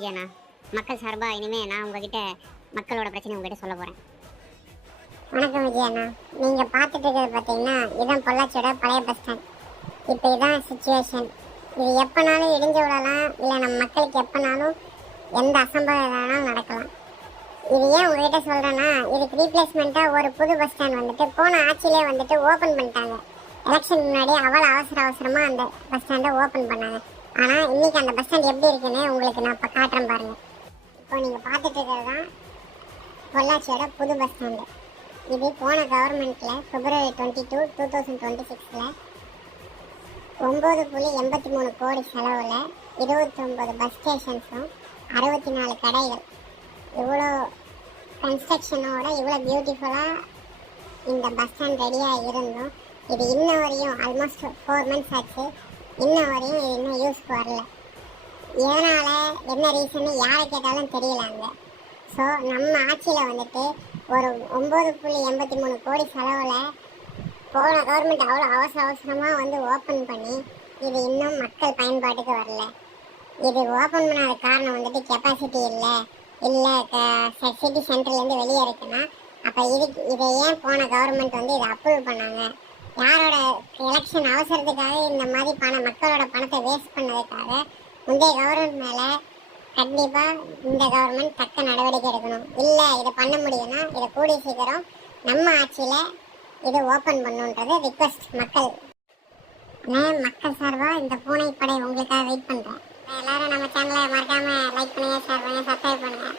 விஜயண்ணா. மக்கள் சார்பாக இனிமேல் நான் உங்ககிட்ட மக்களோட பிரச்சனை உங்ககிட்ட சொல்ல போகிறேன். வணக்கம் விஜயண்ணா. நீங்கள் பார்த்துட்டு இருக்கிறது பார்த்தீங்கன்னா இதான் பொள்ளாச்சியோட பழைய பஸ் ஸ்டாண்ட். இப்போ இதான் சுச்சுவேஷன். இது எப்போனாலும் இடிஞ்சு விடலாம், இல்லை நம்ம மக்களுக்கு எப்போனாலும் எந்த அசம்பாவிதம் நடக்கலாம். இது ஏன் உங்ககிட்ட சொல்கிறேன்னா, இதுக்கு ரீப்ளேஸ்மெண்ட்டாக ஒரு புது பஸ் ஸ்டாண்ட் வந்துட்டு போன ஆட்சியிலே வந்துட்டு ஓப்பன் பண்ணிட்டாங்க. எலெக்ஷன் முன்னாடி அவ்வளோ அவசரமாக அந்த பஸ் ஸ்டாண்டை ஓப்பன் பண்ணாங்க. ஆனால் இன்றைக்கி அந்த பஸ் ஸ்டாண்ட் எப்படி இருக்குன்னு உங்களுக்கு நான் இப்போ காட்டுறேன் பாருங்கள். இப்போ நீங்கள் பார்த்துட்டு இருக்கிறது தான் பொள்ளாச்சியோட புது பஸ் ஸ்டாண்டு. இது போன கவர்மெண்ட்டில் February 22, 2026 9.83 கோடி செலவில் 29 பஸ் ஸ்டேஷன்ஸும் 64 கடைகள், இவ்வளோ கன்ஸ்ட்ரக்ஷனோட இவ்வளோ பியூட்டிஃபுல்லாக இந்த பஸ் ஸ்டாண்ட் ரெடியாக இருந்தும் இது இன்ன வரையும் ஆல்மோஸ்ட் 4 months ஆச்சு. இன்ன வரையும் இது இன்னும் யூஸ்க்கு வரல. எதனால், என்ன ரீசன்னு யாரை கேட்டாலும் தெரியலாங்க. ஸோ நம்ம ஆட்சியில் வந்துட்டு ஒரு 9.83 கோடி செலவில் போன கவர்மெண்ட் அவ்வளோ அவசரமாக வந்து ஓப்பன் பண்ணி இது இன்னும் மக்கள் பயன்பாட்டுக்கு வரல. இது ஓப்பன் பண்ணாத காரணம் வந்துட்டு கெப்பாசிட்டி இல்லை சிட்டி சென்டர்லேருந்து வெளியே இருக்குன்னா, அப்போ இதை ஏன் போன கவர்மெண்ட் வந்து இதை அப்ரூவ் பண்ணாங்க? யாரோட எலெக்ஷன் அவசரத்துக்காக இந்த மாதிரி மக்களோட பணத்தை வேஸ்ட் பண்ணதுக்காக முந்தைய கவர்மெண்ட் மேலே கண்டிப்பாக இந்த கவர்மெண்ட் தக்க நடவடிக்கை எடுக்கணும். இல்லை இதை பண்ண முடியும்னா இதை கூடிய சீக்கிரம் நம்ம ஆட்சியில் இதை ஓப்பன் பண்ணுன்றது ரிக்வெஸ்ட். மக்கள் சார்பாக இந்த பூனைப்படை உங்களுக்காக வெயிட் பண்ணுறேன். எல்லாரும் நம்ம சேனலை மறக்காமல் லைக் பண்ணுங்கள், ஷேர் பண்ணுங்கள், சப்ஸ்கிரைப் பண்ணுங்கள்.